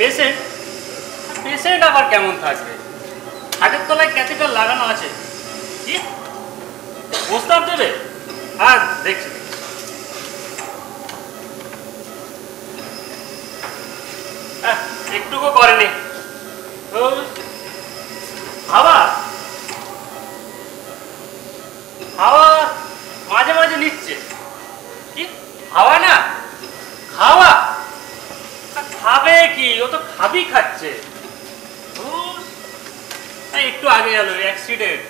Patient patient আবার কেমন থাকবে? হাতের তলায় ক্যাথেটার লাগানো আছে। কি প্রস্তাব দেবে? হ্যাঁ দেখছি। একটুকু করেনি। হাওয়া হাওয়া মাঝে মাঝে নিচ্ছে। কি হাওয়া না খাওয়া? খাবে কি? ও তো খাবি খাচ্ছে। একটু আগে গেল অ্যাক্সিডেন্ট।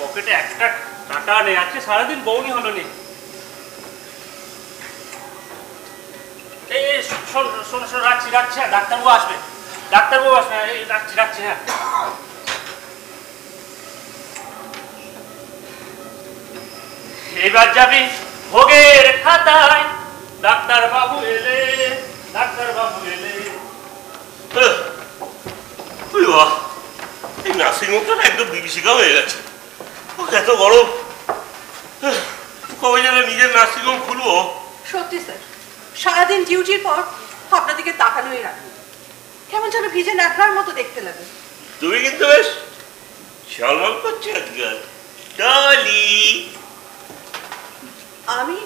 পকেটে একটা টাকা নেই। আজকে সারাদিন বউনি হলো নি। এই শোন শোন শোন, রাখছি রাখছি। হ্যাঁ ডাক্তারবাবু আসবে, ডাক্তারবাবু আসবে। রাখছি রাখছি। হ্যাঁ এবার যাবি ভোগের খাতায়। ডাক্তারবাবু এলে, ডাক্তারবাবু এলে। এই নার্সিং হোমটা একদম বিভীষিকা হয়ে গেছে। এত গরম, কবে যেন নিজের নার্সিং হোম খুলবো। সত্যি স্যার, সারাদিন ডিউটির পর আপনার দিকে তাকানোই রাখি, কেমন যেন ভিজে ন্যাকড়ার মতো দেখতে লাগে। তুমি কিন্তু বেশ ঝলমল করছো আজকাল ডলি। আমি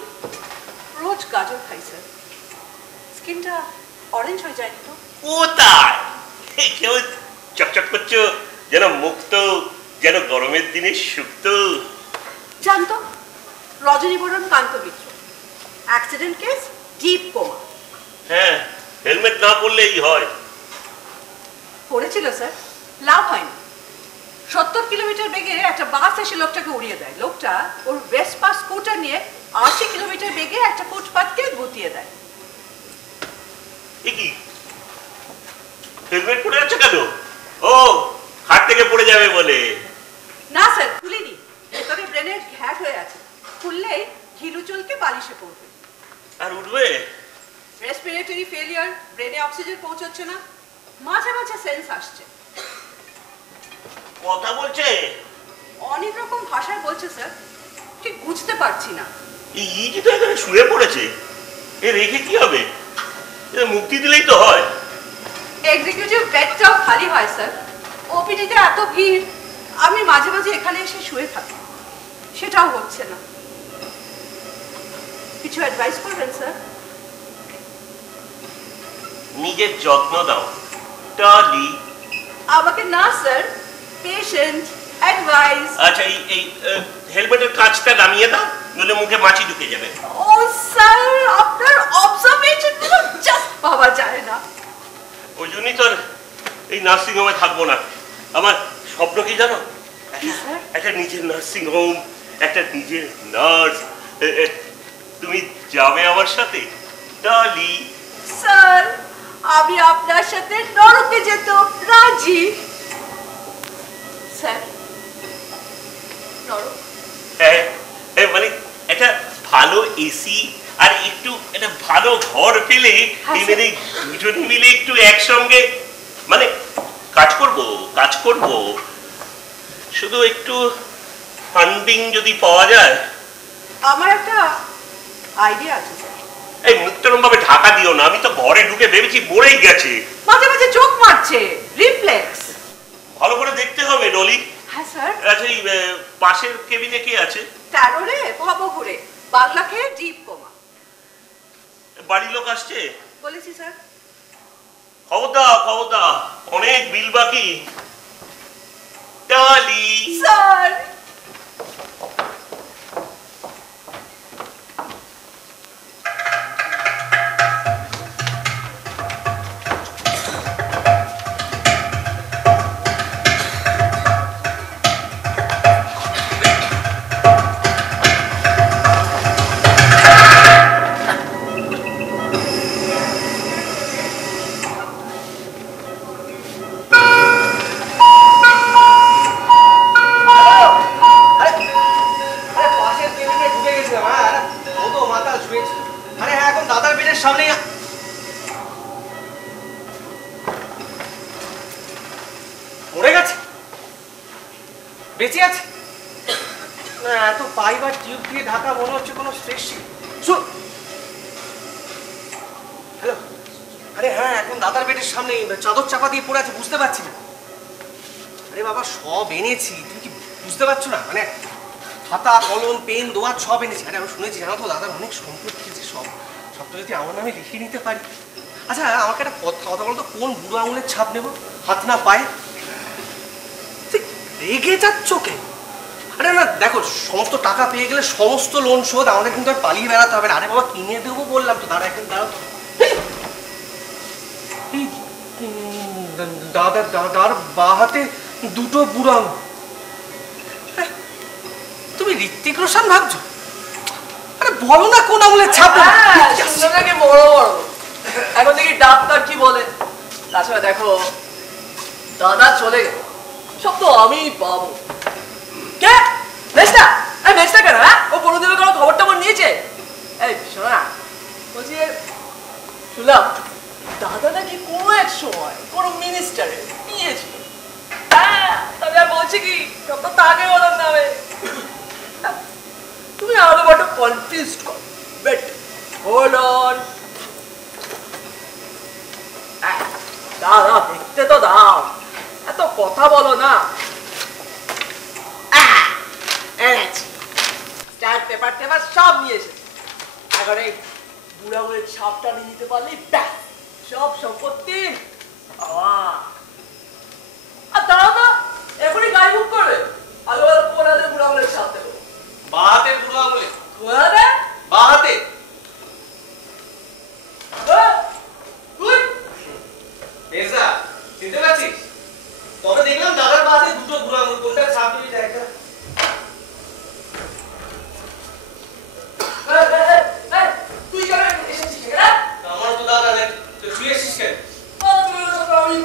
রোজ গাজর খাই স্যার, স্কিনটা অরেঞ্জ হয়ে যায় তো। কোথায় কেউ চকচক করছো, যেন মুক্ত, যেন গরমের দিনে সুক্ত। জানতো রজনী বরণ কান্ত মিত্র, অ্যাক্সিডেন্ট কেস, ডিপ কোমা। হ্যাঁ, হেলমেট না পরলেই হয়। পড়েছিল স্যার, লাভ হয়নি। 70 কিলোমিটার বেগে একটা বাস এসে লোকটাকে উড়িয়ে দেয়। লোকটা ওর ভেসপা স্কুটার নিয়ে 80 কিলোমিটার বেগে একটা ফুটপাথকে গুটিয়ে দেয়। কি হেলমেট পরে আছে কেন? ও হাত থেকে পড়ে যাবে বলে? না স্যার, খুলিনি। ভেতরে ব্রেনের ঘ্যাট হয়ে আছে, খুললেই ঘিলু চলকে বালিশে পড়বে। আর উঠবে? রেসপিরেটরি ফেলিয়ার, ব্রেনে অক্সিজেন পৌঁছচ্ছে না, মাঝে মাঝে সেন্স আসছে। কথা বলছে অনেক রকম ভাষায় বলছে স্যার, ঠিক বুঝতে পারছি না। এই যে তো এখানে শুয়ে পড়েছে, এ রেখে কি হবে? মুক্তি দিলেই তো হয়। এক্সিকিউটিভ বেডটাও খালি হয় স্যার। ওপিডিতে এত ভিড়, আমি মাঝে মাঝে এখানে এসে শুয়ে থাকি, সেটাও হচ্ছে না। কিছু অ্যাডভাইস করবেন স্যার? নিজের যত্ন দাও টলি। আমাকে না স্যার, পেশেন্ট অ্যাডভাইস। আচ্ছা এই হেলমেটের কাঁচটা নামিয়ে দাও, নইলে মুখে মাছি ঢুকে যাবে। ও স্যার, আপনার অবজারভেশন জাস্ট ভাবা যায় না। ওই জন্যই তো এই নার্সিং হোমে থাকবো না। আমার স্বপ্ন কি জানো? একটা নিজের নার্সিং হোম, একটা নিজের নার্স। তুমি যাবে আমার সাথে টলি? স্যার, আমি আপনার সাথে নরকে যেতে রাজি। স্যার, নরক? হ্যাঁ, মানে একটা ভালো এসি আর একটু একটা ভালো ঘর পেলে মানে দুজনে মিলে একটু একসঙ্গে মানে কাজ করব। শুধু একটু ফান্ডিং যদি পাওয়া যায়। আমার একটা আইডিয়া আছে স্যার। এই মুখটারম ভাবে ঢাকা দিও না, আমি তো ঘরে ঢুকে ভেবেছি মরেই গেছে। মাঝে মাঝে চোখ মারছে, রিফ্লেক্স। ভালো করে দেখতে হবে ডলি। হ্যাঁ স্যার। আচ্ছা এই পাশের কেবিনে কে আছে? তেরোরে ভবঘুরে, বাংলা খেয়ে ডিপ কোমা। বাড়ির লোক আসছে? বলেছি স্যার। খবর দাও, অনেক বিল বাকি। টলি স্যার, বেঁচে আছে? এত পাইপ আর টিউব দিয়ে ঢাকা মনে হচ্ছে কোনো স্পেসশিপ। শুন, হ্যালো, আরে হ্যাঁ, এখন দাদার বেডের সামনে চাদর চাপা দিয়ে পড়ে আছে, বুঝতে পারছি না। আরে বাবা সব এনেছি, তুমি কি বুঝতে পারছো না? মানে খাতা কলম পেন দোয়াত সব এনেছি। আরে আমি শুনেছি জানো তো দাদার অনেক সম্পত্তি আছে, সবটা যদি আমার নামে লিখে নিতে পারি। আচ্ছা আমাকে একটা কথা বলতো, কোন বুড়ো আঙুলের ছাপ নেব, হাত না পায়ে? রেগে যাচ্ছ কে? আরে না দেখো, সমস্ত টাকা পেয়ে গেলে সমস্ত লোন শোধ, আমাদের কিন্তু আর পালিয়ে বেড়াতে হবে না। আরে বাবা কিনে দেবো বললাম তো, দাঁড়া এখন দাঁড়াও। দাদার বাঁ হাতে দুটো বুড়ো আঙুল। তুমি ঋত্বিক রোশন ভাবছো? আরে বলো না কোন আঙুলের ছাপ। নাকি বড় বড়, এখন দেখি ডাক্তার কি বলে। তাছাড়া দেখো দাদা চলে গেল, সব তো আমিই পাবো। কে মেজটা? এই মেজটা কেন? হ্যাঁ, ও পনেরো দিনের কোনো খবর টবর নিয়েছে? এই শোনো না, বলছি শুনলাম দাদা নাকি কোনো এক সময় কোনো মিনিস্টারের নিয়েছিল। হ্যাঁ, তবে আর বলছি কি সব তো তাকে ওনার নামে। তুমি আমাকে বড্ড কনফিউজড কর। বেট হোল্ড অন, দাদা দেখতে তো দাও, এত কথা বলো না। স্ট্যাম্প পেপার টেপার সব নিয়ে এসেছে। এখন এই বুড়া বুড়ির ছাপটা নিয়ে নিতে পারলেই ব্যাস, সব সম্পত্তি আমার। আর দাঁড়াও না, এখনই গাড়ি বুক করবে। আগে বলো কোন হাতে বুড়া বুড়ির ছাপ দেবো? বাঁ হাতের বুড়ো আঙুলে। কোন হাতে? বাঁ হাতে। মেজদা চিনতে পারছিস? তবে দেখলাম দাদার বাঁ হাতে দুটো বুড়ো আঙুল, কোনটা ছাপ দিবি দেখ। তুই কেন এসেছিস? আমার তো দাদা নেই, তুই এসেছিস কেন? আমি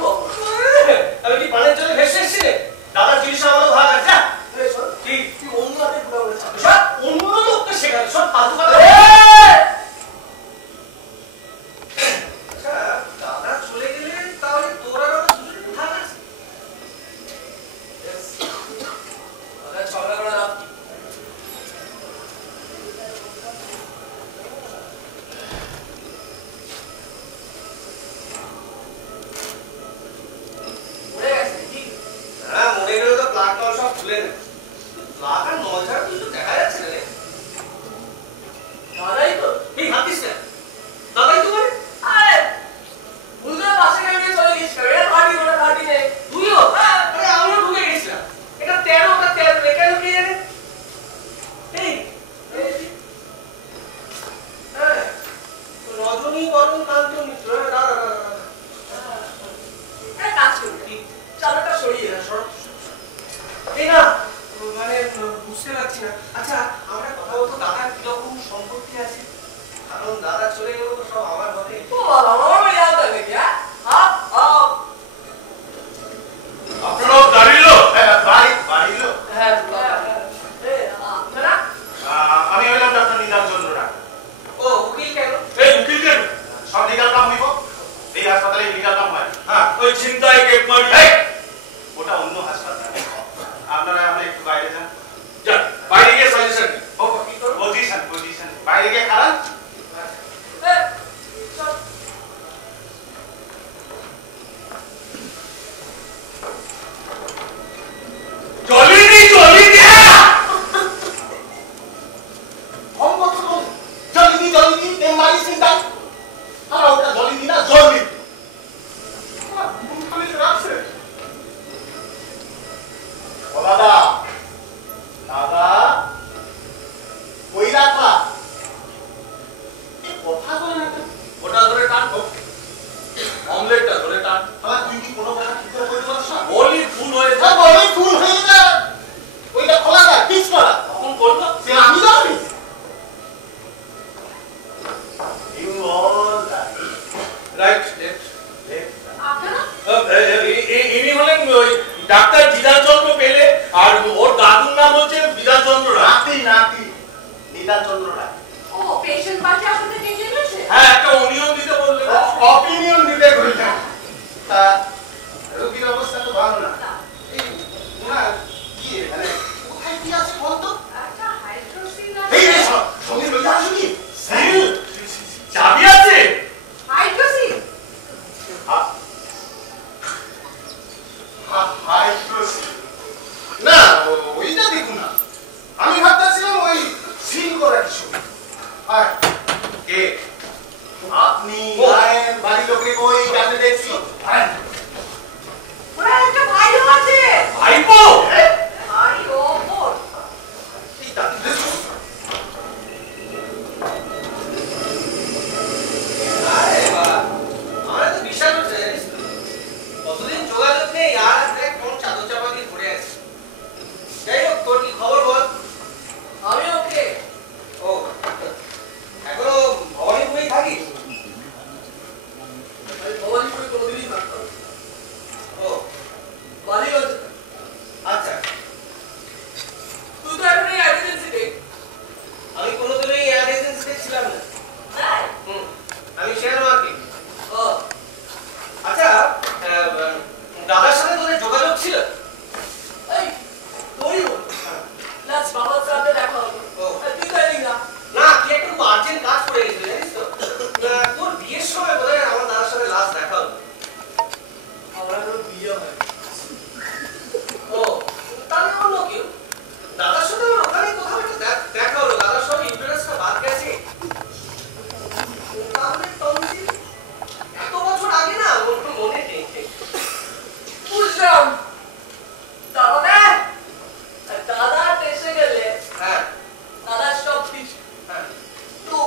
আমি কি পানের জন্য ভেসে এসেছি? দাদার জিনিস আমারও ভাগ আছে। তুই অন্য হাতে বুড়া বুড়ির ছাপ সব অন্য লোককে শেখাবে, সব ফালতু কথা। দাদা চলে গেলে তাহলে তোর আর আমার দুজনের ভাগ আছে। ঝগড়া করে লাভ কি? মরে গেছে কি? হ্যাঁ মনে গেলে তো প্লাগ টল সব খুলে নেবে। প্লাগ আর নল ছাড়া কিছু দেখা যাচ্ছে না রে। দাদাই তো। এই ভাবছিস না দাদাই তো মানে? আরে বুঝলে পাশে গিয়ে চলে গেছিস। এর ভাটি ওটা ভাটি নেই। তুইও? আরে আমিও ঢুকে গেছিলাম। এটা 13 ওটা 13, লেখা ঢুকে জানে। এই হ্যাঁ রজনী বরণ কান্ত মিত্র। দাদা একটা কাজ করবি, চাদরটা সরিয়ে দে। এই না মানে বুঝতে পারছি না। আচ্ছা আমরা কথা বলতো, দাদার কিরকম সম্পত্তি আছে? কারণ দাদা চলে গেল তো সব আমার ঘরে। ও বাবা, আমার বাড়ি আলাদা নাকি? হ্যাঁ আপনারাও গাড়ি লোক? বাড়ি লোক। হ্যাঁ আমি হইলাম ডাক্তার নিদান চন্দ্র রায়। ও উকিল কেন? এই উকিল কেন? সব লিগাল কাম হইব, এই হাসপাতালে লিগাল কাম হয়। হ্যাঁ ওই চিন্তায় কেক মারি। ওটা অন্য হাসপাতাল, আপনারা আমরা একটু বাইরে যান। যান বাইরে গিয়ে সাজেশন। ও পজিশন বাইরে গিয়ে খারাপ। জলিনি জলিনি এমআই সিন্তাই আর ওটা জলিনি না জলনি। খালি রাখছে ও দাদা কই রাখা কথা বলে না। ওটা ধরে টান, অমলেটটা ধরে টান। তাহলে তুই কি কোনো কথা ঠিক করে বলতে পারছ না? বলি ফুল হয়ে যা। বলি ফুল হয়ে যা, ওইটা খোলা যায় পিস করা। তখন করবো সে আমি জানি। You all right left. আপনারা ইনি হলেন ওই ডাক্তার দিদার চন্দ্র পেলে, আর ওর দাদুর নাম হচ্ছে দিদার চন্দ্র রায়। নাতি নিদান চন্দ্র রায়। ও পেশেন্ট পার্টি আপনাদের ডেকে এনেছে? হ্যাঁ একটা অনিয়ম দিতে বললেন। অপিনিয়ন দিতে বললেন। তা রোগীর অবস্থা তো ভালো না। এই না কি মানে কোথায় কি আছে বলতো? একটা কই গালে দেখছি ওরা একটা ভাইও আছে। ভাইপো ভাই ও বোন। এই দাদু দেখছো আরে বাবা আমার তো বিশাল হচ্ছে জানিস তো কতদিন যোগাযোগ নেই আর দেখ কোন চাদর চাপা দিয়ে পড়ে আছে যাই হোক তোর কি খবর বল আমি ওকে ও এখনো ভবানীপুরেই থাকিস আমি ভবানীপুরে কোনোদিনই থাকতাম না। ও বালিগঞ্জ আচ্ছা তুই তো এখন এই এমার্জেন্সিতে আমি কোনোদিনই এয়ার এজেন্সিতে ছিলাম না আমি শেয়ার মার্কেট ও আচ্ছা দাদার সাথে তোদের যোগাযোগ ছিল এই তোরই বল লাস্ট বাবার সাথে দেখা হলো ও। তুই তো এলি না না কি একটু আর্জেন্ট কাজ পড়ে গেছিল জানিস তো তোর বিয়ের সময় বোধহয় আমার দাদার সাথে লাস্ট দেখা হলো আমার এখনো বিয়ে হয় ও তাহলে অন্য কেউ দাদার সাথে আমার ওখানে কোথাও একটা দেখা হলো দাদার সব ইন্টারেস্টটা বাদ গেছে তাহলে তন্দিল এত বছর আগে না ওর মনে নেই বুঝলাম তার মানে দাদা এসে গেলে হ্যাঁ দাদার সব কিছু হ্যাঁ তো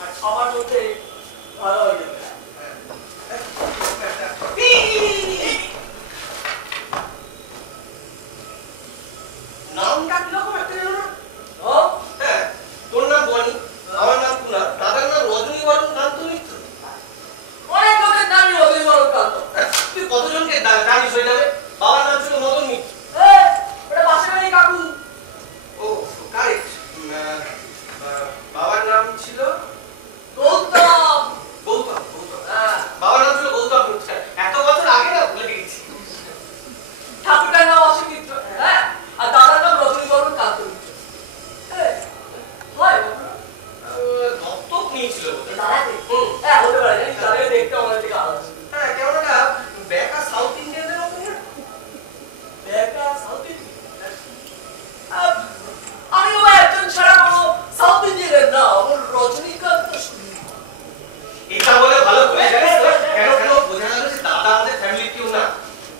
আর সবার মধ্যে ভালো হয়ে যাবে নামটা কিরকম একটা যেন না ও হ্যাঁ তোর নাম বনি আমার নাম কুনাল দাদার নাম রজনী বরণ কান্ত মিত্র অনেক লোকের নামই ওদের বড় কান্ত তুই কতজনকে জানিস ওই নামে বাবার নাম ছিল মদন মিত্র ওটা পাশে বাড়ি কাকু ও কারেক্ট বাবার নাম ছিল গৌতম গৌতম বাবার নাম ছিল গৌতম মিত্র এত বছর আগে না ভুলে গেছি ঠাকুরটার নাম অসীম মিত্র আর দাদার নাম রজনী বরণ কান্ত মিত্র হয় দত্তক নিয়েছিল বোধহয়। দাদাকে হতে পারে জানিস দাদাকে দেখতে আমাদের থেকে আলাদা হ্যাঁ কেমন একটা বেকা সাউথ ইন্ডিয়ানদের মতো না? দেখা সাউথ ইন্ডিয়ান আমি ও একজন ছাড়া কোনো সাউথ ইন্ডিয়ানের না ওর রজনীকান্ত শুনি এটা বলে ভালো করে জানিস তো কেন কেন বোঝা গেল যে দাদা আমাদের ফ্যামিলির কেউ না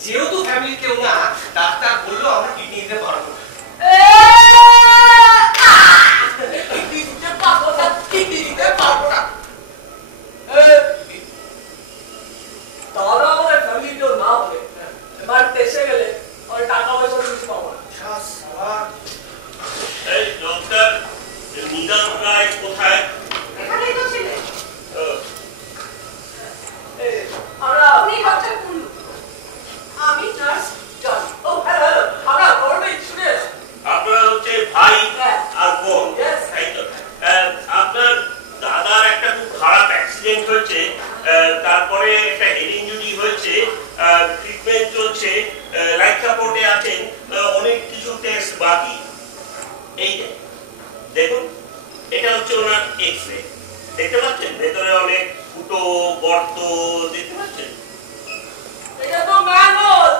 যেহেতু ফ্যামিলির কেউ না ডাক্তার বললো আমরা কিডনি দিতে পারবো না দিতে পারবো না দিতে পারবো না দাদা আমাদের ফ্যামিলি কেউ না হলে এবার দেশে গেলে ওর টাকা পয়সা কিছু পাবো না এই ডক্টর নিদান রায় কোথায় এখানেই তো ছিলেন। আমরা আপনি ডক্টর কুন্ডু। আমি নার্স জন। ও হ্যালো আমরা গভর্নমেন্ট স্টুডেন্ট আপনারা হচ্ছে ভাই হ্যাঁ। আর বোন Yes. তাই তো আপনার দাদার একটা খুব খারাপ অ্যাক্সিডেন্ট হয়েছে তারপরে একটা হেড ইনজুরি হয়েছে ট্রিটমেন্ট চলছে লাইফ সাপোর্টে আছেন অনেক কিছু টেস্ট বাকি এই যে দেখুন এটা হচ্ছে ওনার এক্স-রে দেখতে পাচ্ছেন ভেতরে অনেক ফুটো গর্ত দেখতে পাচ্ছেন এটা তো ম্যানুয়াল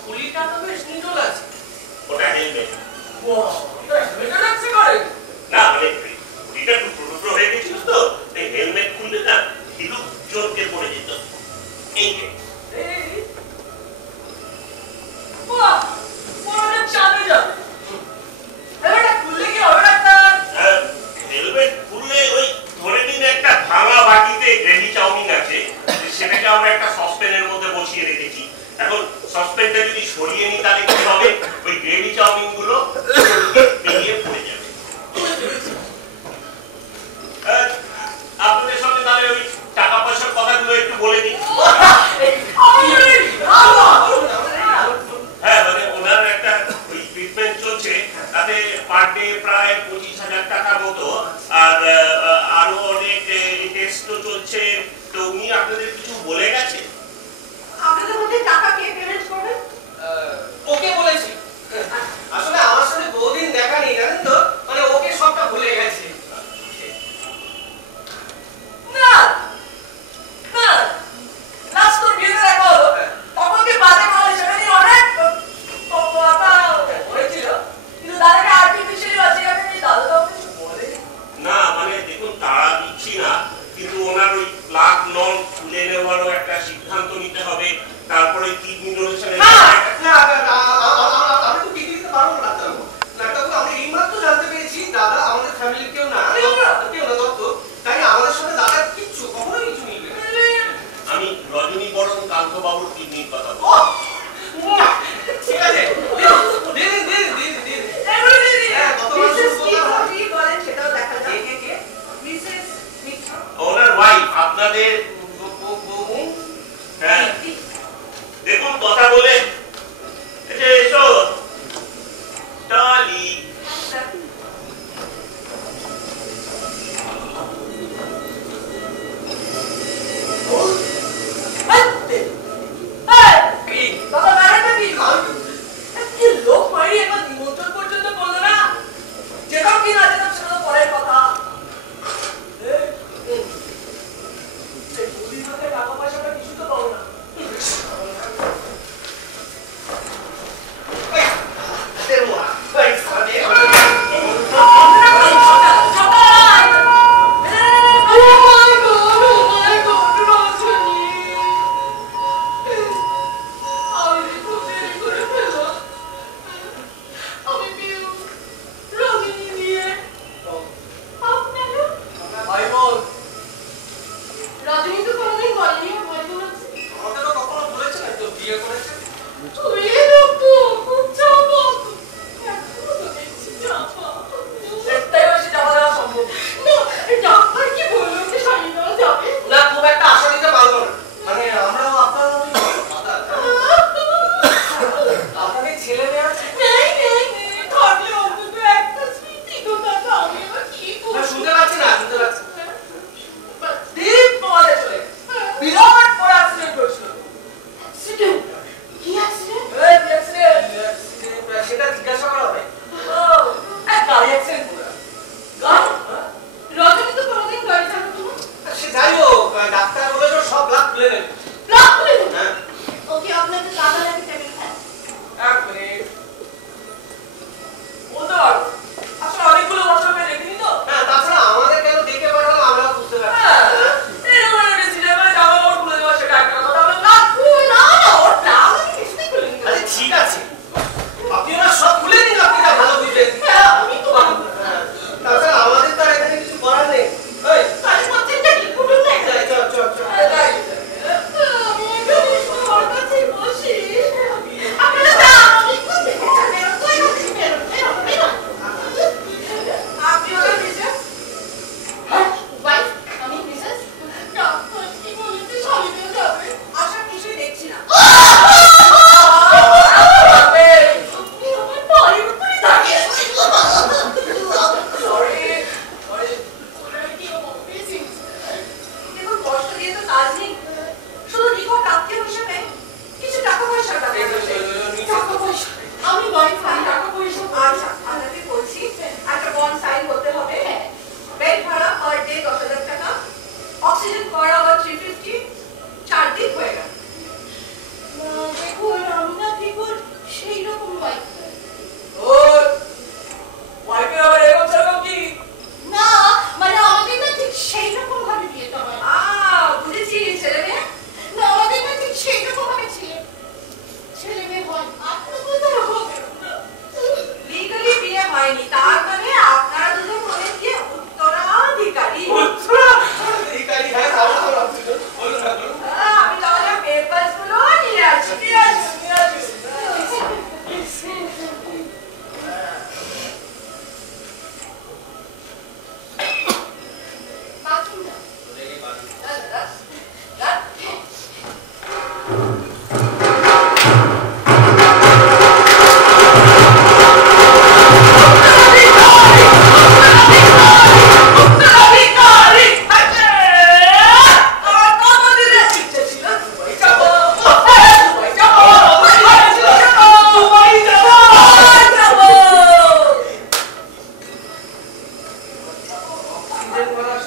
খুলিটা তো বেশ নিটল আছে ওটা হেলমেট ওয়াও এটা হেলমেট আছে করে না মানে এটা টুকরো হয়ে গেছিল তো হেলমেট খুললে না হিলু জোরকে পড়ে যেত এই যে বাহ বড় চাঁদে যাবে এটা খুললে কি হবে ডাক্তার হেলমেট খুললে ওই ধরে নিন একটা ভাঙা বাটিতে গ্রেভি চাউমিন আছে সেটাকে আমরা একটা সসপ্যানের মধ্যে বসিয়ে রেখেছি এখন সসপ্যানটা যদি সরিয়ে নিই তাহলে কি হবে ওই গ্রেভি চাউমিন গুলো বেরিয়ে পড়ে যাবে আপনাদের সঙ্গে তাহলে ওই টাকা পয়সার কথাগুলো একটু বলে দিই হ্যাঁ মানে ওনার একটা ওই ট্রিটমেন্ট চলছে তাতে পার ডে প্রায় 25,000 টাকা মতো আর আরো অনেক টেস্টও চলছে তো উনি আপনাদের কিছু বলে গেছে আপনাদের মধ্যে টাকা কে পেমেন্ট করবে? ওকে বলেছি আসলে আমার সাথে বহুদিন দেখা নেই জানেন তো মানে ওকে সবটা ভুলে গেছি না না লাস্ট তো বিয়ে দেখা হলো তখন কি বাজে কথা সেটা নিয়ে অনেক কথা হয়েছিল কিন্তু দাদাকে আর্টিফিশিয়ালি বাঁচিয়ে রাখেন দাদা তো কিছু বলে না মানে দেখুন তাড়া দিচ্ছি না কিন্তু ওনার ওই প্লাক নল খুলে নেওয়ার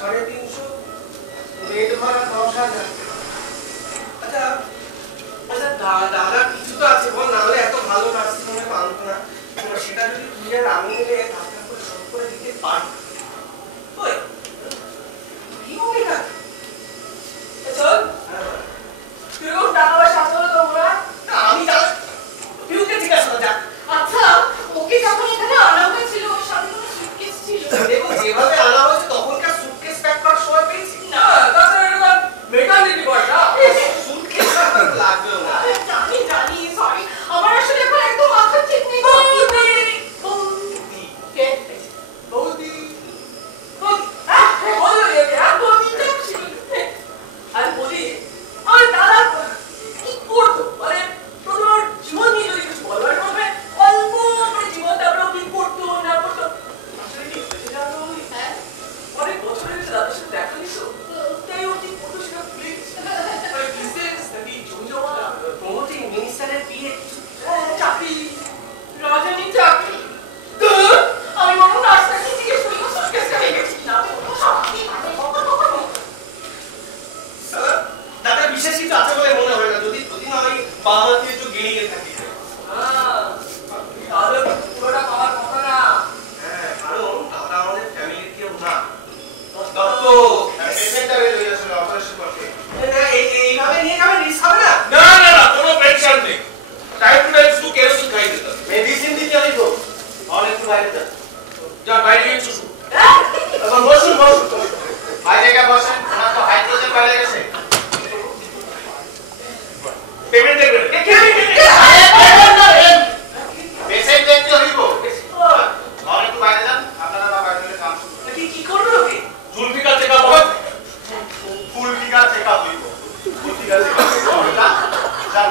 350, বেড ভাড়া 10,000। আচ্ছা আচ্ছা দাদা কিছু তো আছে বল, না হলে এত ভালো নার্সিং হোমে মানত না। সেটা যদি তুই আর আমি মিলে ধাক্কা করে শোধ করে দিতে পারি, ওই কি হবে না? চল কিরকম টাকা পয়সা আছে বলো তোমরা? আমি যাই, পিউকে জিজ্ঞাসা কর যা। আচ্ছা ওকে যখন এখানে আনা হয়েছিল ওর সাথে কোনো সুটকেস ছিল? দেখো যেভাবে আনা হয়েছে তখনকার সুটকেস প্যাক করার সময় পেয়েছি না তাছাড়া এটা মেকানিক পয়সা সুটকেস লাগবেও না। জানি জানি, সরি আমার আসলে এখন একদম মাথা ঠিক নেই। কে? বৌদি আমি বলি আমার দাদা কি করতো, মানে তোমার জীবন নিয়ে যদি কিছু বলবার প্রথমে অল্প করে জীবনটা আমরা কি করতো না করতো আসলে কি হয়েছে জানো? হ্যাঁ অনেক বছর হয়েছে দাদার সাথে দেখা নিছো, তাই ও ঠিক ফটো সেটা ভুলে গেছে। মানে বিজনেস নাকি জমি জমা প্রমোটিং মিনিস্টারের বিয়ে চাকরি রজনী চাকরি। আমি বলবো নার্সটাকে জিজ্ঞেস করি ও সুটকেসটা হয়ে গেছে কিনা। দাদা বিশেষ কিছু আছে বলে মনে হয় না, যদি না আমি বাবা মাকে একটু গেড়িয়ে থাকি। তাহলে পুরোটা পাওয়ার কথা না। হ্যাঁ কারণ দাদা আমাদের ফ্যামিলির কেউ না। দত্ত পেশেন্টটা বের হয়ে গেছিল অপারেশন করতে। এইভাবে নিয়ে যাবে রিস্ক হবে না? না না না কোনো টেনশন নেই, টাইম টু টাইম শুধু কেরোসিন খাই দিতে হবে। মেডিসিন দিতে হইব, আর একটু বাইরে যান। যা বাইরে গিয়ে শুধু এখন বসুন বসুন, বাইরে গিয়ে বসেন, ওনার তো হাইড্রোজেন বাইরে গেছে। পেমেন্ট দেবেন। পেশেন্ট দেখতে হইব, আর একটু বাইরে যান, আপনারা বাইরে গেলে কাম শুরু করুন। কি করবে ওকে? চুল ফিকা চেকআপ হবে, ফুল ফিগার চেকআপ হইব, ফুল ফিগার চেকআপ হইব। যান যান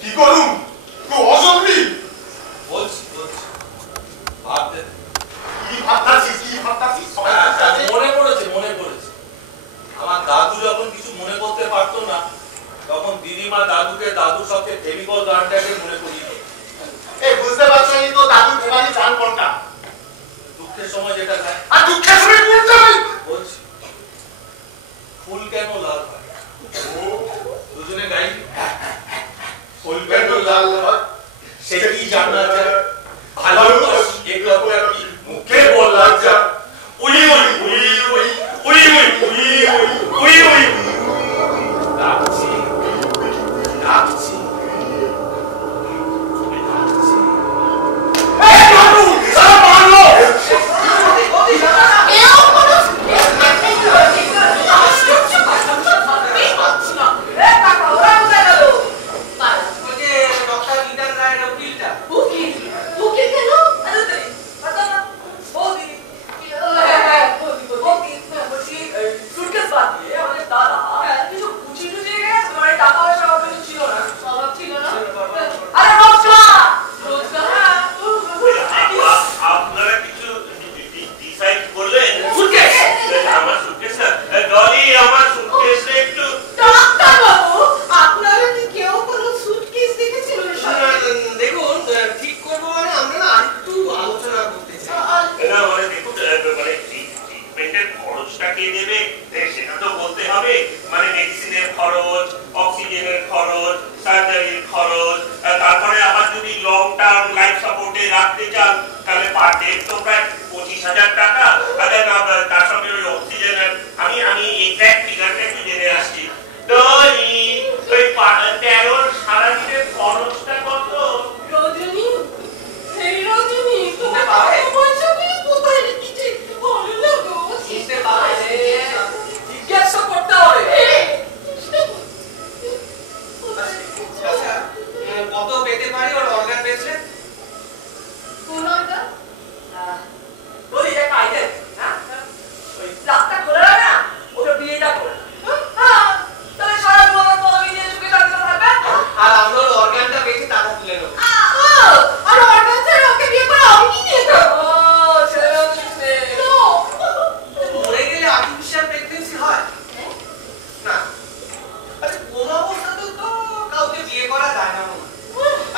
কি করুন তো অজলবি বলছি ভাবতে কি ভাবতাছিস মনে পড়েছে আমার দাদু যখন কিছু মনে করতে পারতো না তখন দিদিমা দাদুকে দাদুর সাথে ফেভিকল গানটাকে মনে করিয়ে দিত। এই বুঝতে পারছো তো দাদু ফেভারি গান কোনটা? দুঃখের সময় যেটা গায়, আর দুঃখের সময় কোনটা? বলছি ফুল কেন লাল হয়, দুজনে গাই ফুল কেন লাল হয় সে কি জানা যায়, ভালোবাসি এগুলো কি মুখে বলা যায়, we we we we we we we we we ডাকছি ডাকছি ডাকছি এই বাবু সারা মারলো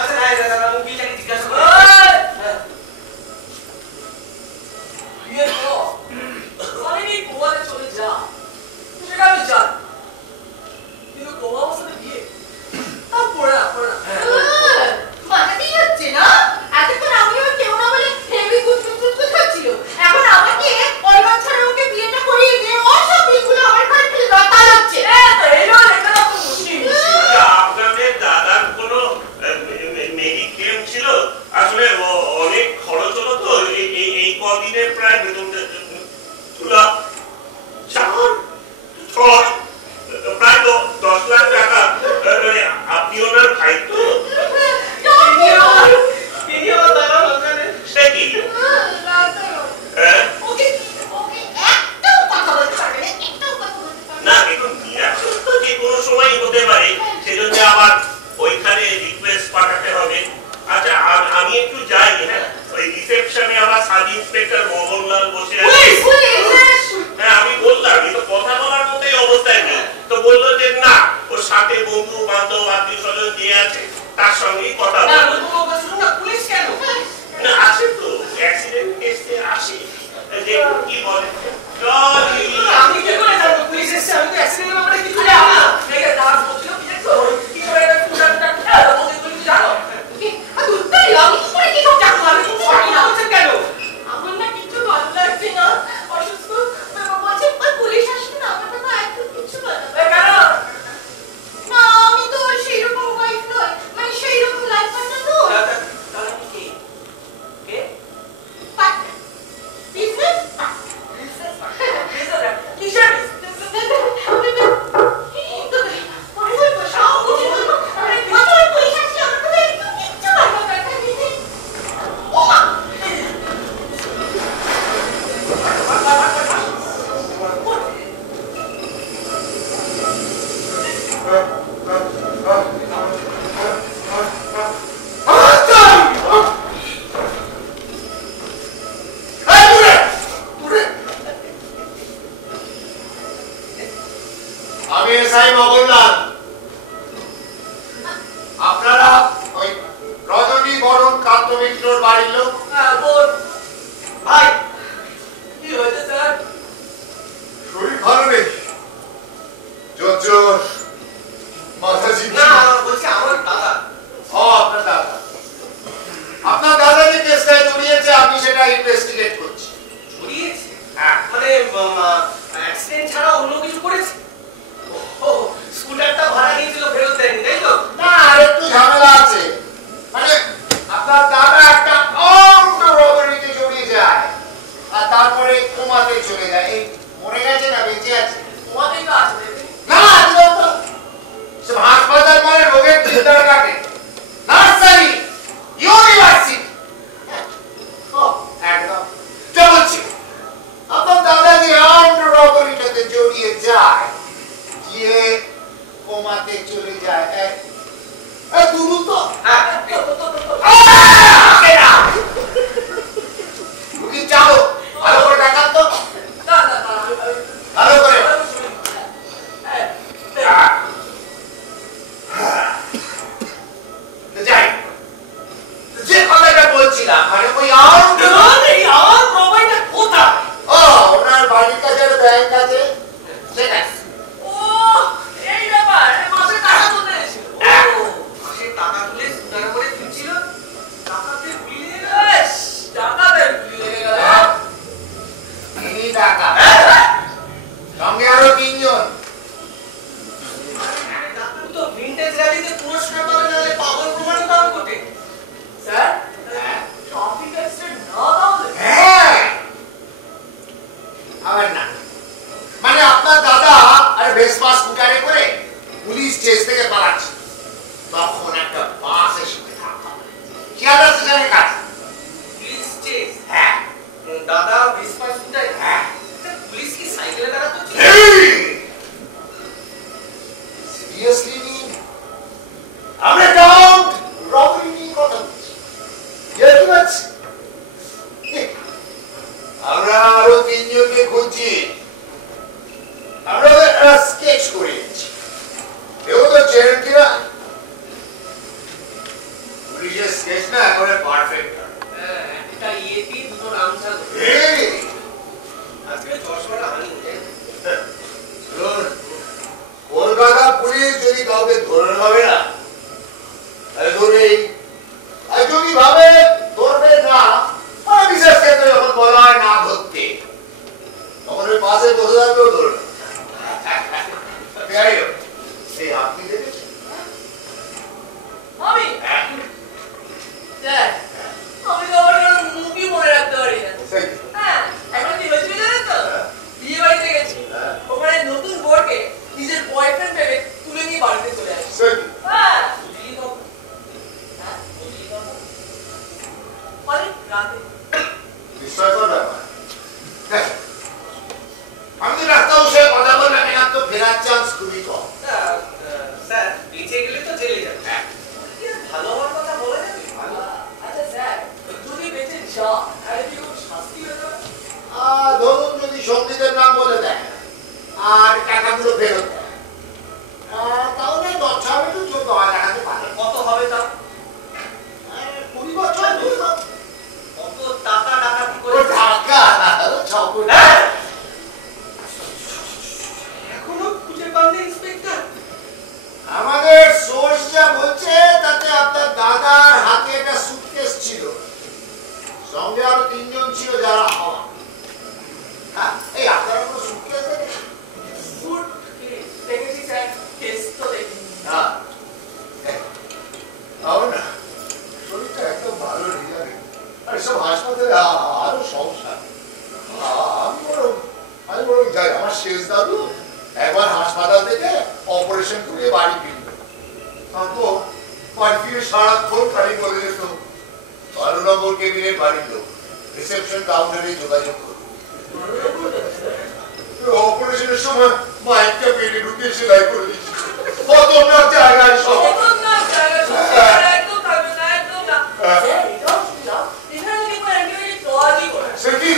আচ্ছা আত্মীয় স্বজন যে আছে তার সঙ্গেই কথা না বলবো। শুনুন না, পুলিশ কেন? না আছে তো, অ্যাক্সিডেন্ট কেসে আসে। দেখুন কি বলে। চল আমি কি করে জানবো পুলিশ এসেছে? আমি তো অ্যাক্সিডেন্টের ব্যাপারে কিছু জানি না। দেখে দাঁড় বলছিল কি দেখছো কি করে এটা পুরাটা বলতে তুমি জানো আমি উত্তরই আমি কি করে কি সব জানবো? আমি কিছু জানি না। বলছেন কেন? আমার না কিছু ভালো লাগছে না, অসুস্থ। বাবা বলছে পুলিশ আসবে না, আমার তো একদম কিছু ভালো লাগছে কেন না। আমি তো সেই রকম ওয়াইফ নই, মানে সেই রকম লাইফ পার্টনার নই। তাহলে কি কে বিজনেস কিসের আমি এসআই মগনলাল। আপনারা ওই রজনী বরণ কান্ত মিত্রর বাড়ির লোক? বোন ভাই কি হয়েছে স্যার শরীর ভালো নেই, জ্বর, মাথা না ঝিমঝিম। বলছি আমার দাদা। ও আপনার দাদা, আপনার দাদা যে কেসটায় জড়িয়েছে আমি সেটা ইনভেস্টিগেট করছি। জড়িয়েছে? হ্যাঁ। মানে অ্যাক্সিডেন্ট ছাড়া অন্য কিছু করেছে? ও স্কুটারটা ভাড়া নিয়েছিল, ফেরত দেয়নি, তাই তো? না, আর একটু ঝামেলা আছে। মানে আপনার দাদা একটা আর্মড রবারিতে জড়িয়ে যায় আর তারপরে কোমাতে চলে যায়। এই মরে গেছে না বেঁচে আছে? তোমাদেরই তো আছে দেখি না, সব হাসপাতাল মানে রোগের চিন্তার কাটে, নার্সারি, ইউনিভার্সিটি, একদম যা বলছি। আপনার দাদা যে আর্মড রবারিটাতে জড়িয়ে যায়, গিয়ে কোমাতে চলে যায়, তুলুন তো। হ্যাঁ। রুগী চাও ভালো করে দেখান তো, না ভালো করে। যাই, যে কথাটা বলছিলাম, মানে ওই আর্মড, এই আমার মোবাইলটা কোথায়? ও ওনার বাড়ির কাছে একটা ব্যাংক আছে, সেটা ও এই ব্যাপার মাসে টাকা তুলতে এসেছিল মাসে টাকা তুলে স্কুটারে করে তুলছিল, টাকাতে গুলিয়ে গেল। টাকাতে লেগে গেল এই টাকা সঙ্গে আরো 3 জন। ডাক্তার তো ভিনটেজ র্যালিতে পুরস্কার পাবে, নাহলে পাগল প্রমাণ দাম কোটে। স্যার ট্রাফিক অ্যাক্সিডেন্ট না তাহলে হ্যাঁ, আবার না, মানে আপনার দাদা আর ভেসপা স্কুটারে করে পুলিশ চেস থেকে পালাচ্ছে, তখন একটা বাস এসে ধাক্কা মারে। শিয়ালদা স্টেশনের কাছে। Police chase? হ্যাঁ দাদা ভেসপা স্কুটারে? হ্যাঁ। পুলিশ কি সাইকেলে দাঁড়া তো? সিরিয়াসলি নিন, আমরা ডাউন রবারি নিয়ে কথা বলছি, কি বলছি? আমরা আরো 3 জনকে খুঁজছি, আমরা স্কেচ করে নিচ্ছি। এও তো চেনেন কিনা, পুলিশের স্কেচ না একেবারে পারফেক্ট। একটা ইয়েপি, দুটো রামচা। আজকে 10-12 হানি উঠে। কলকাতা পুলিশ যদি কাউকে ধরে হবে না, তাহলে ধরেই, আর যদি ভাবে ধরবে না, মানে বিশেষ ক্ষেত্রে যখন বলা হয় না ধরতে, তখন ওই পাশে বসে থাকলেও ধরবে। যাই হোক, এই আপনি দেখেছেন? আমি স্যার আমি তো আবার কারণ মুখই মনে রাখতে পারি না হ্যাঁ এখন কি হয়েছিল জানেন তো বিয়ে বাড়িতে গেছি ওখানে নতুন বরকে নিজের বয়ফ্রেন্ড ভেবে তুলে নিয়ে বাড়িতে চলে আসি হ্যাঁ বুঝলি তখন হ্যাঁ বুঝলি তখন অনেক রাতে বিস্ময়কর ব্যাপার। দেখ, আমি তো রাস্তা বসে কথা বললাম, এনার তো ফেরার চান্স খুবই কম। স্যার বেঁচে গেলে তো জেলে যাবে। ভালো হওয়ার কথা বলে যাবে। আচ্ছা স্যার যদি বেঁচে যা তাহলে কি কোনো শাস্তি হয়ে যাবে ধরুন যদি সঙ্গীতের নাম বলে দেয় আর টাকাগুলো ফেরত দেয়, তাহলে দরজা হবে তো 14,000 টাকাতে পারে। কত হবে তা? 20 বছর কত টাকা ডাকাতি ও করে টাকা ছকর এখনো খুঁজে পাননি ইন্সপেক্টর? আমাদের সোর্স যা বলছে তাতে আপনার দাদার হাতে একটা সুটকেস ছিল, সঙ্গে আরো 3 জন ছিল যারা হওয়া। হ্যাঁ, এই আপনারা কোনো সুটকেস দেখেছেন? দেখেছি স্যার, কেস তো দেখি। হ্যাঁ, আমার না শরীরটা একদম ভালো নেই জানেন, আর সব হাসপাতালে আরো সমস্যা। আমি বরং যাই, আমার শেষ দাদু একবার হাসপাতাল থেকে অপারেশন করে বাড়ি ফিরল, তারপর বাড়ি ফিরে সারাক্ষণ খালি বলে যেত 12 নম্বর কেবিনের বাড়ির লোক, রিসেপশন কাউন্টারে যোগাযোগ করুন। অপারেশনের সময় মাইকটা পেটে ঢুকিয়ে সেলাই করে দিচ্ছি, খতরনাক জায়গায় সব। খতরনাক জায়গা, স্যার, একদম থাকবে না, একদম না। স্যার, এটাও শুনলাম, এখানে নাকি কোনো অ্যান্টিবায়োটিক পাওয়াই করে। সে কি?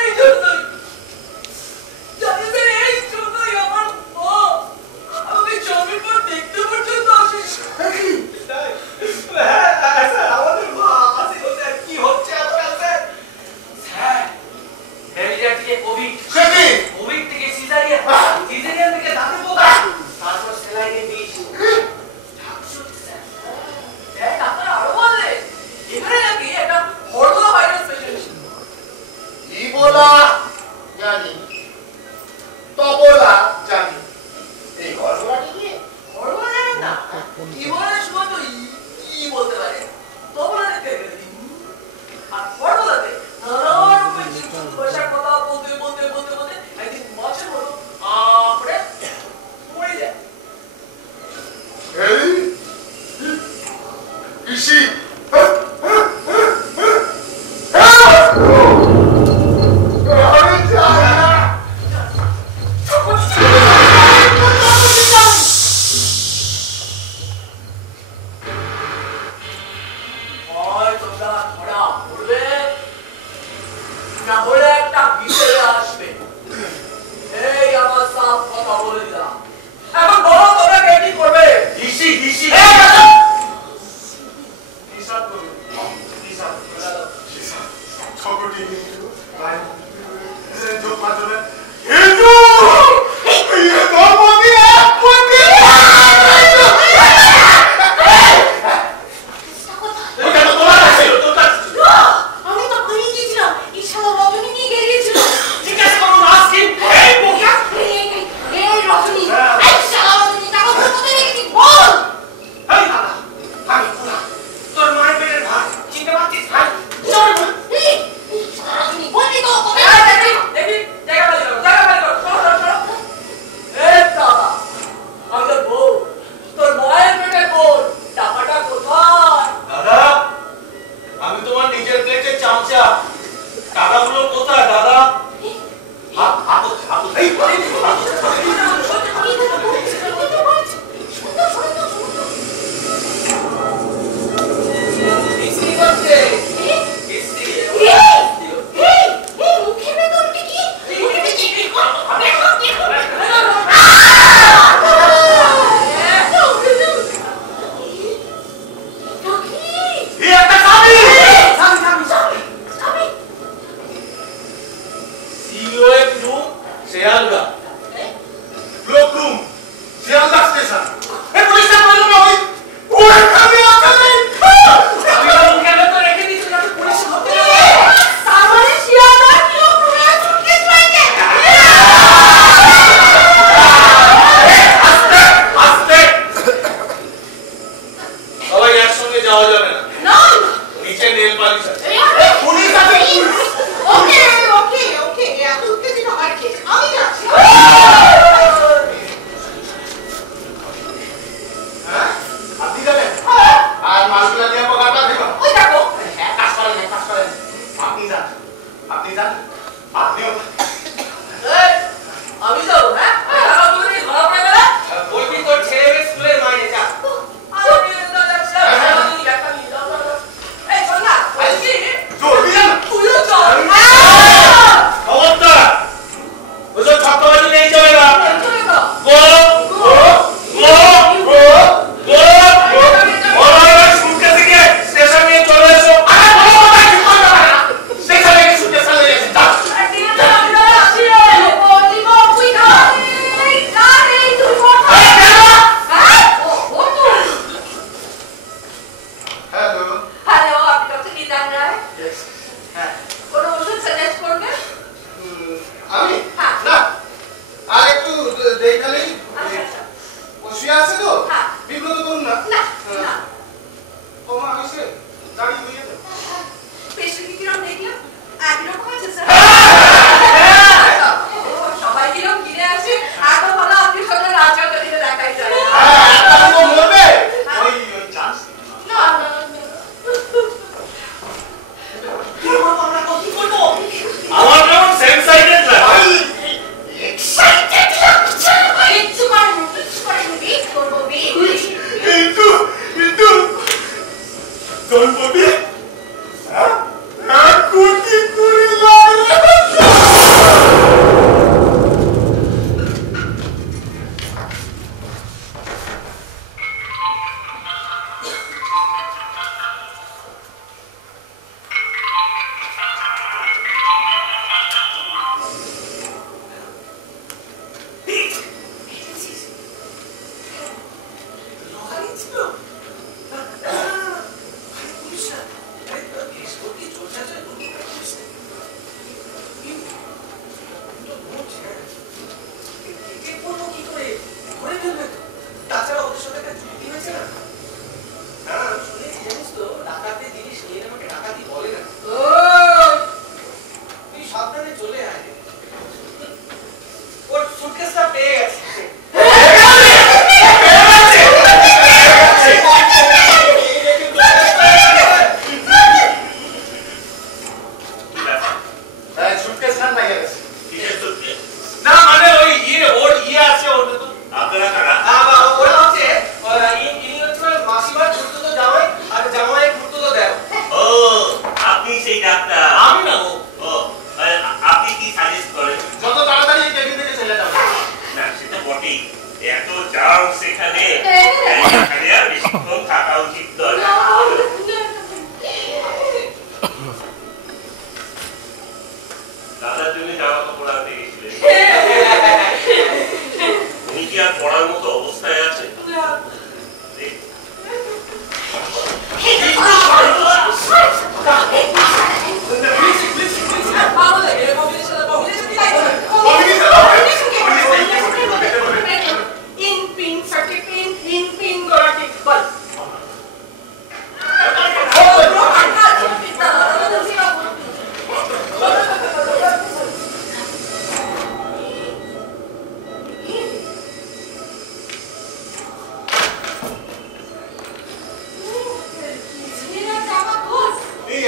এই জন্যই, জানেন স্যার, এই জন্যই আমার মা আমাকে জন্মের পর দেখতে পর্যন্ত আসেনি। স্যার, আমাদের মা আসে স্যার, কি হচ্ছে আজকাল স্যার? স্যার, ম্যালেরিয়া থেকে কোভিড, সে কি? কোভিড থেকে সিজারিয়ান, সিজারিয়ান থেকে দাঁতে পোকা, তারপর সেলাইনের বিষ। স্যার, ডাক্তার আরো বললেন, এখানে নাকি একটা হরমোনা ভাইরাস পেশেন্ট ছিল। ইবোলা জানি, তবলা জানি, এই গল্পটি কি? হরমোনা জানেন না? ইবোলার সময় তো ই বলতে পারে, তবলাতে দেখবেন আর হরমোনাতে নানা রকমের চিন্তা ভাষার কথা বলতে বলতে বলতে বলতে একদিন মাছের মতো করে মরে যায়। এই পিসি আরে যা হয় তোমরা ধরা পড়বে, না হলে একটা বিপদে আসবে। এই আমার সাফ কথা বলে দিলাম। এখন বলো তোমরা কে কি করবে? দিশি দিশি হিসাব করুন, হিসাব খবরটি গায়ে যোগ মাধ্যমে হিন্দু ये तो मोदी है मोदी ওটা তো তোমার আছে, তোর কাছে ছিল। আমি তো ভুলে গিয়েছিলাম, ইশারা রজনী নিয়ে গেছিল। ঠিক আছে, কোনো নাচ কি? এই বোকা। এই রজনী, এই শালা রজনী, টাকা কোথায় রেখেছি বল? এই দাদা, আমি কোনা, তোর মায়ের পেটের ভাত, চিনতে পারছিস? চল বল। এই শালা রজনী, বলবি তো কবে? দেখি দেখি জায়গা খালি করো, জায়গা খালি করো, সরো সরো সরো। এই দাদা, আমি তোর বউ, তোর মায়ের পেটের বোন, টাকাটা কোথায়? দাদা, আমি তোমার নিজের প্লেটের চামচা, টাকাগুলো কোথায় দাদা? হাত হাত হাত এই মিস্ত্রি করছে। মিস্ত্রি, মুখের ভেতরটা কি? মুখের ভেতর কি? এই একটা চাবি। COF room Sealdah, block room Sealdah station. এই পুলিশটা বলল না ওই ওখানে আছে। আমি তো মুখের ভেতর রেখে দিয়েছি যাতে পুলিশ ধরতে না পারে। তারপরে শিয়ালদা কি ওখানে সুটকেস পাইছে? আস্তে আস্তে সবাই একসঙ্গে যাওয়া যাবে না, না, নিচে নেল পালিশ আছে। পুলিশ আছে। ওকে ওকে ওকে, এত উত্তেজিত হওয়ার কি? আমি যাচ্ছি। হ্যাঁ আপনি যাবেন আর মালগুলা দিয়ে পকাটা দিবা। ওই দেখো, হ্যাঁ কাজ করেন কাজ করেন, আপনি যান আপনিও এই, আমি যাবো, হ্যাঁ? টাকাগুলো নিয়ে ধরা পড়ে গেলে? বলবি তোর ছেলে মেয়ে স্কুলের মাইনে যা। আমি এটা যাচ্ছি, আমি একটা নিয়ে যাও, যাও, যাও। এই, শোন না, বলছি, জলদি যান। তুইও চল। খবরদার ওসব ছক্কাবাজি নিয়ে যাবে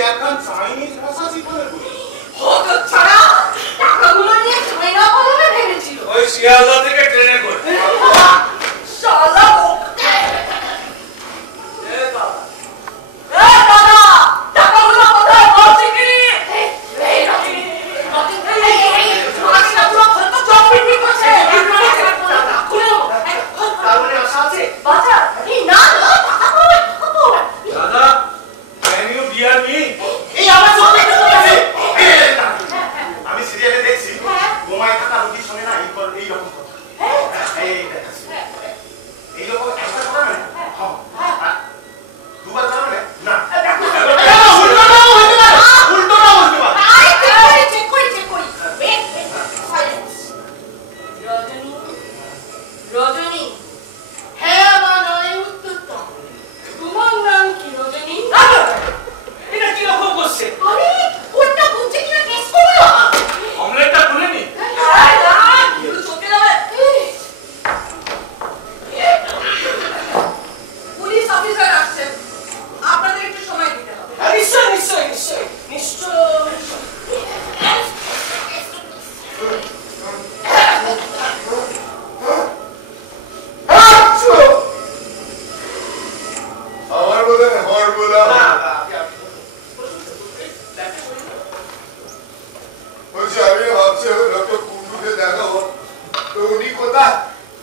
এখন চাইনিজ ভাষা শিখলে বলি হতো ছাড়া টাকাগুলো নিয়ে চাইনা বলবে ভেবেছিল ওই শিয়ালদা থেকে ট্রেনে করে শালা ওকে দাদা টাকাগুলো কোথায় বলছি কি এই রকি মাছটা পুরো ফটো চপি দি করছে তার মানে আশা আছে বাজা এই না না টাকা পাবে দাদা ক্যান ইউ ডিয়ার মি এই আমার সঙ্গে আছে আমি সিরিয়ালে দেখছি ঘুমায় থাকা রোগীর সঙ্গে না এই রকম কথা এই রকম একটা কথা না দুবার জানাবে না উল্টো না বলতে পারে চেক করি সাইলেন্স রজনী হ্যাঁ বা নয় উত্তরটা তোমার নাম কি রজনী এটা কি রকম করছে আরে কোনটা বুঝছে কিনা কেস করলো অমলেটটা খুলে নি পুলিশ অফিসার আসছেন আপনাদের একটু সময় দিতে হবে নিশ্চয় আমার বোধ হয় বলা বলছি আমি ভাবছি ডক্টর কুন্ডুকে দেখাবো তো উনি কোথায়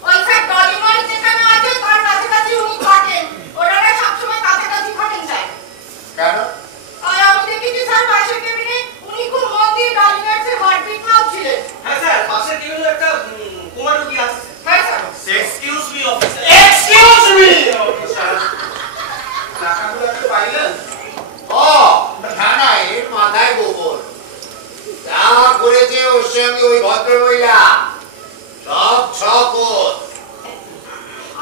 ওই স্যার ডলিময় যেখানে আছে তার কাছাকাছি উনি থাকেন ওনারা সবসময় কাছাকাছি থাকেন স্যার কেন আর আমি দেখেছি স্যার পাশের কেবিনে উনি খুব মন দিয়ে ডলিমার্সের হার্টবিট মাপছিলেন হ্যাঁ স্যার পাশের কেবিনে একটা কোমা রোগী আছে হ্যাঁ স্যার এক্সকিউজ মি অফিসার টাকাগুলো একটু পাইলেন ও না এর মাথায় গোবর যা করেছে ওর সঙ্গে ওই ভদ্রমহিলা সব ছকর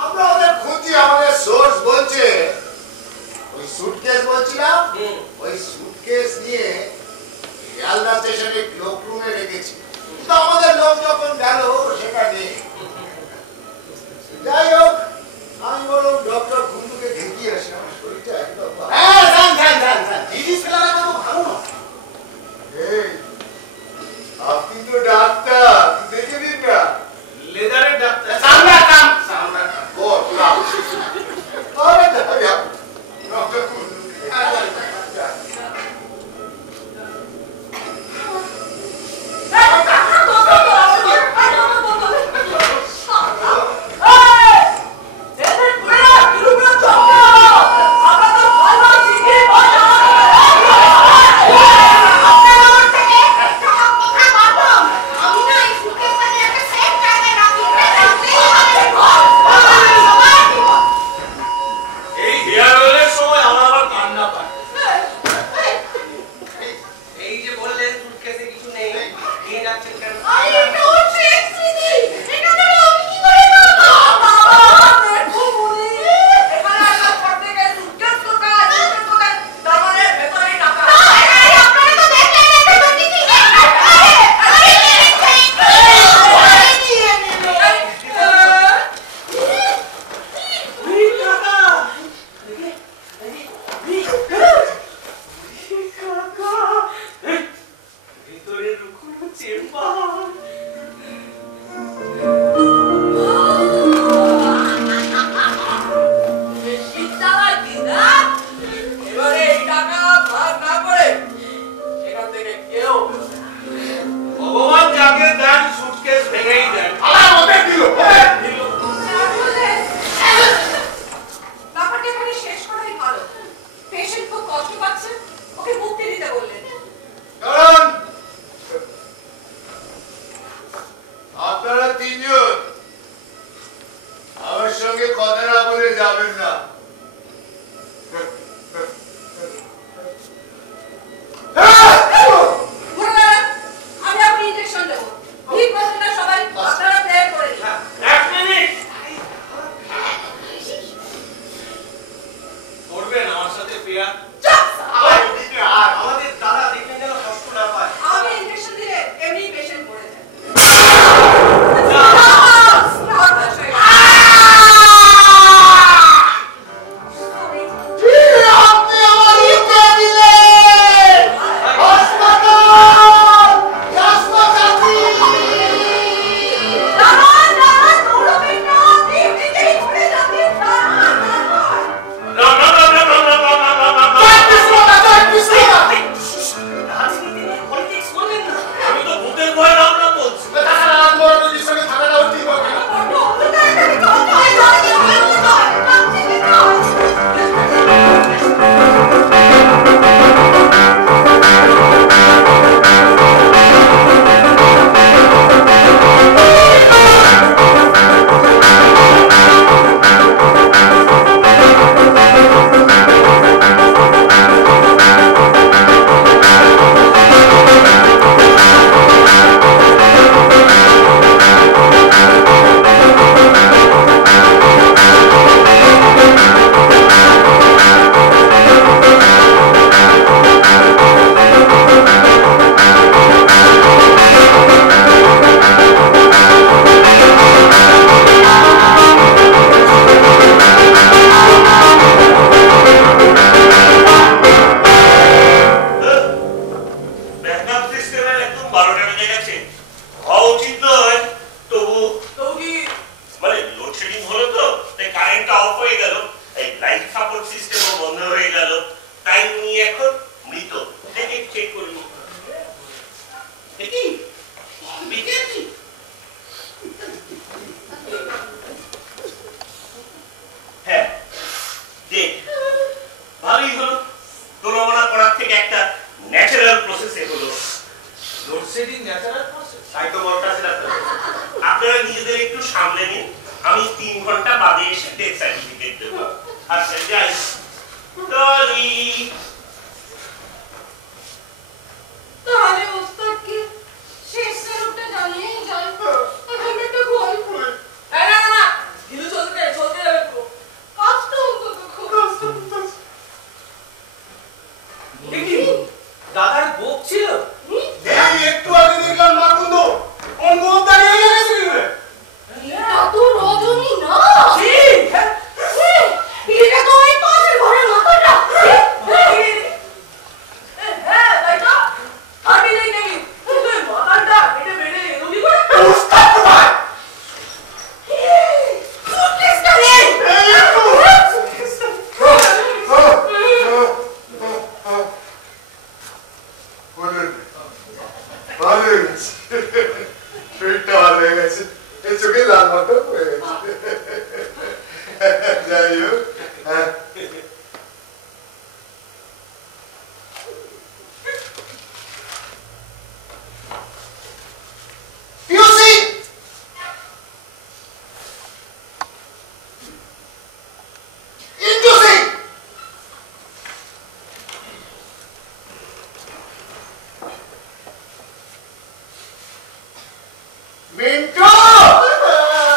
আমরা ওদের খুঁজি আমাদের সোর্স বলছে ওই সুটকেস বলছিলাম ওই সুটকেস নিয়ে শিয়ালদা স্টেশনে ক্লোক রুমে রেখেছি কিন্তু আমাদের লোক যখন গেল সেটা নেই যাই হোক আমি বললাম ডক্টর কুন্ডুকে দেখিয়ে আসি আমার শরীরটা একদম জিনিস ফেলার কোনো ভালো না এই আপনি তো ডাক্তার দেখে দিন না লেদারের ডাক্তার ও আরে ডক্টর কুন্ডু এই হেয়ার অয়েলের সময় আমার আবার কান্না পায় এই যে বললেন সুটকেসে কিছু নেই নিয়ে যাচ্ছেন কেন আরে এটা ওর ট্রেক স্মৃতি এটা তো আমি কি করে করব বাবা দেখো মুনি এখানে আসা পর থেকে সুটকেস কোথায় তার মানে ভেতরে টাকা আরে আপনারা তো দেখলেন এটা বলছি কি ভিতরের কোনো চেম্বার বিদ্যালয় দিন না এবারে এই টাকা ভাগ না করে এখান থেকে কেউ ভগবান যাকে দেন সুটকেস ভেঙেই দেন আমার ওদের দিল ব্যাপারটা এখানে শেষ করাই ভালো পেশেন্ট খুব কষ্ট পাচ্ছে ওকে মুক্তি দিতে বললেন কারণ আপনারা তিনজন আমার সঙ্গে কথা না বলে যাবেন না আমি আপনি ইনজেকশন দেবো ঠিক বলছেন না সবাই আপনারা প্রেয়ার করে দিন এক মিনিট করবেন আমার সাথে পেয়ার আমাদের দাদা দেখবেন যেন কষ্ট না পায় আমি ইনজেকশন দিলে এমনি পেশেন্ট পড়ে যায় আপনি আমার ইউকে দিলেন ডলি তাহলে ওস্তাদকে শেষ রূপটা জানিয়েই যাই। এখন একটা গল্প। না না না ঢিলু চলতে যাবে পুরো। কাজটা অন্তত খুব দেখি দাদার বোক ছিল এই একটু আগে দেখলাম মাকুন্দ অঙ্গ দাঁড়িয়ে গেছে। এটা তো রজনী না। এটা তো ওই পাশের ঘরের মাথাটা। হ্যাঁ তাই তো হাঁটি নেই নেবি তুই মাথাটা কেটে বেড়ে এরুবি করে ওস্তাদ কোথায়? সুটকেসটা নেই। ভালো হয়ে গেছে, শরীরটা ভালো হয়ে গেছে, এই চোখে লাল মতো হয়ে গেছে। যাই হোক, পিউসি ইন্টুসি মিন্টু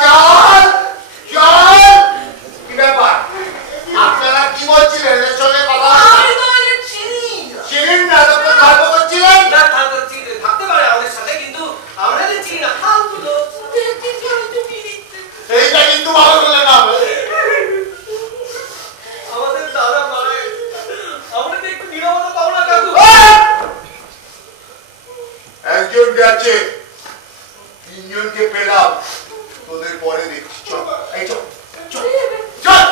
চল চল। কি ব্যাপার, আপনারা কি বলছিলেন? এর সঙ্গে কথা আমি তো মানে চিনি চিনেন না, তখন গল্প করছিলেন। না থাকতে পারে আমাদের সাথে, কিন্তু আমরা যে চিনি না ফালতু লোক। এইটা কিন্তু ভালো করে না। আমাদের দাদা মারা গেছে, আমরা তো একটু নিরবতা পাবো না কাকু। একজন গেছে, তিনজনকে পেলাম, তোদের পরে দেখছি। চল এই চল চল চল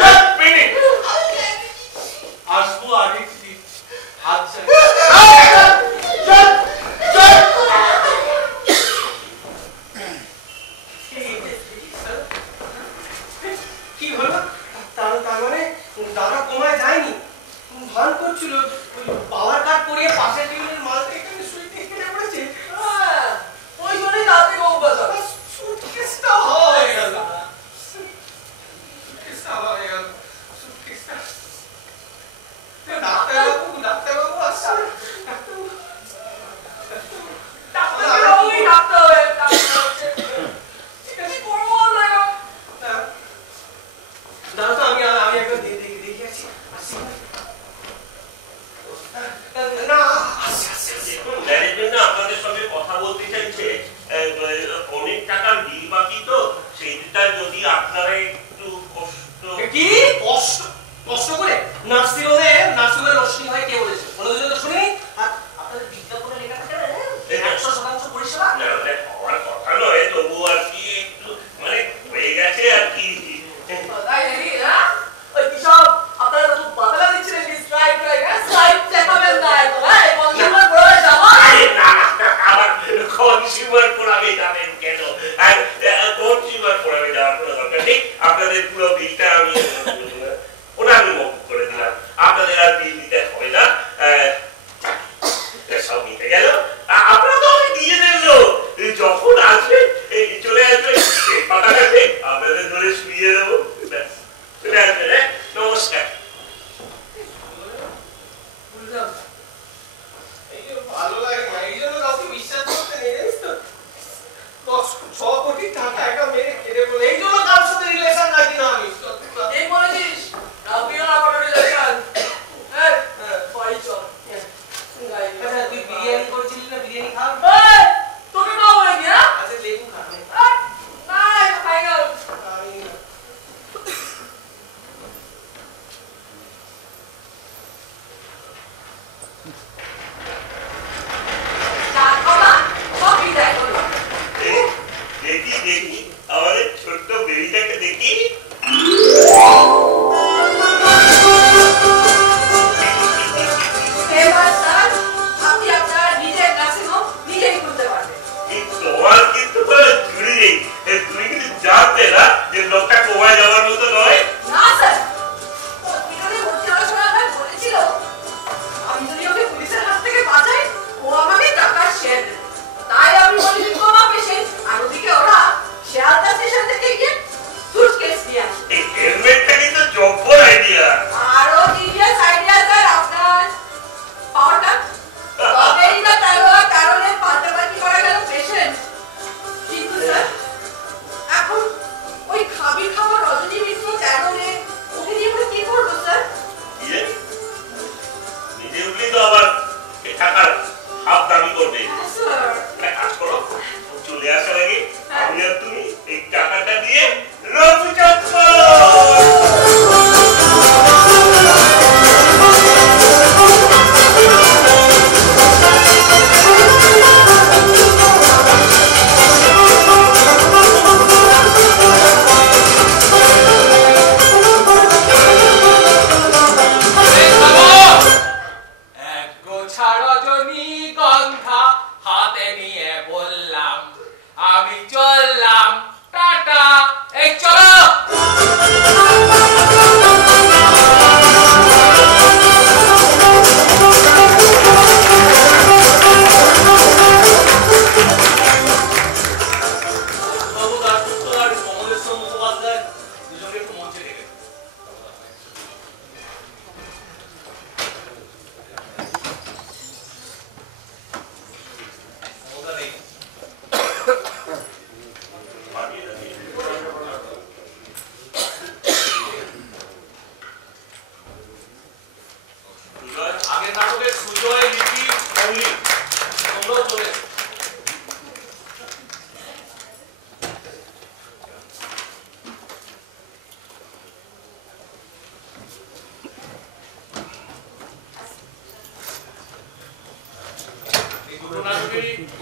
চল। মিনিট আসবো আগে আচ্ছা চল চল। কি হলো? তার মানে দাদা কোমায় যায়নি, ভান করছিল, ওই পাওয়ার কাট করিয়ে পাশের টেবিলের মালটা এখানে শুইতে এখানে পড়েছে। ওই জন্যই রাতে অভ্যাস আছে। সুটকেসটা হাওয়া হয়ে গেল, সুটকেসটা হাওয়া হয়ে গেল, সুটকেসটা। ডাক্তারবাবু আসছে। ডাক্তারবাবুই ডাক্তার হয়ে ডাক্তার হচ্ছে। কি করবো না দাদা তো আমি একবার দেখে আছি, আসি না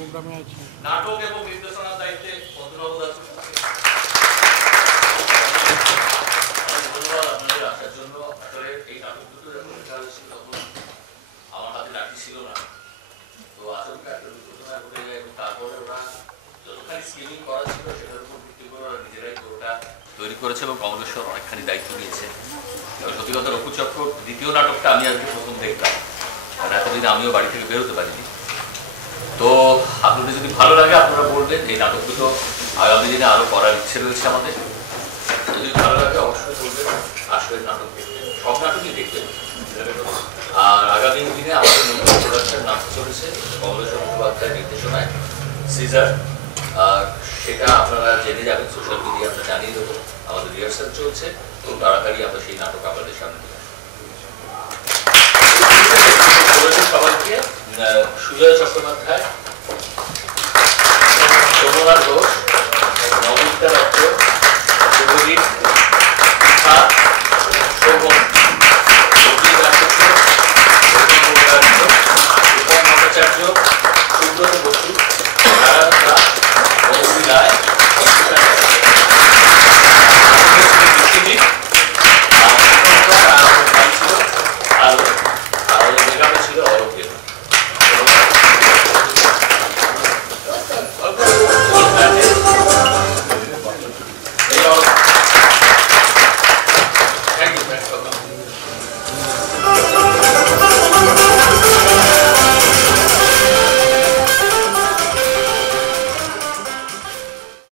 প্রোগ্রামে আছি। নাটক এবং নির্দেশনার দায়িত্বে পদ্মনাভ দাস। ধন্যবাদ আপনাদের আসার জন্য। আসলে এই নাটক দুটো যখন লেখা হয়েছিল তখন আমার হাতে লাঠি ছিল না, তো আচমকা একটা দুর্ঘটনা ঘটে যায় এবং তারপরে ওরা যতখানি স্কিমিং করা ছিল সেটার উপর ভিত্তি করে ওরা নিজেরাই পুরোটা তৈরি করেছে এবং কমলেশ্বর অনেকখানি দায়িত্ব নিয়েছে। সত্যি কথা রঘুচক্র দ্বিতীয় নাটকটা আমি আজকে প্রথম দেখলাম, কারণ এতদিন আমিও বাড়ি থেকে বেরোতে পারিনি। তো আপনাদের যদি ভালো লাগে আপনারা বলবেন। এই নাটক দুটো আগামী দিনে আরো করার ইচ্ছে রয়েছে আমাদের। যদি ভালো লাগে অবশ্যই বলবেন, আসবেন নাটক দেখবেন, সব নাটকই দেখবেন। আর আগামী দিনে আমাদের নতুন প্রোডাকশন নাটক চলেছে কমলেশ্বর মুখোপাধ্যায়ের নির্দেশনায়, সিজার। আর সেটা আপনারা জেনে যাবেন, সোশ্যাল মিডিয়া আমরা জানিয়ে দেবো। আমাদের রিহার্সাল চলছে, খুব তাড়াতাড়ি আমরা সেই নাটক আপনাদের সামনে নিয়ে আসবো। সবাইকে সুজয় চট্টোপাধ্যায়, যমুনা ঘোষ,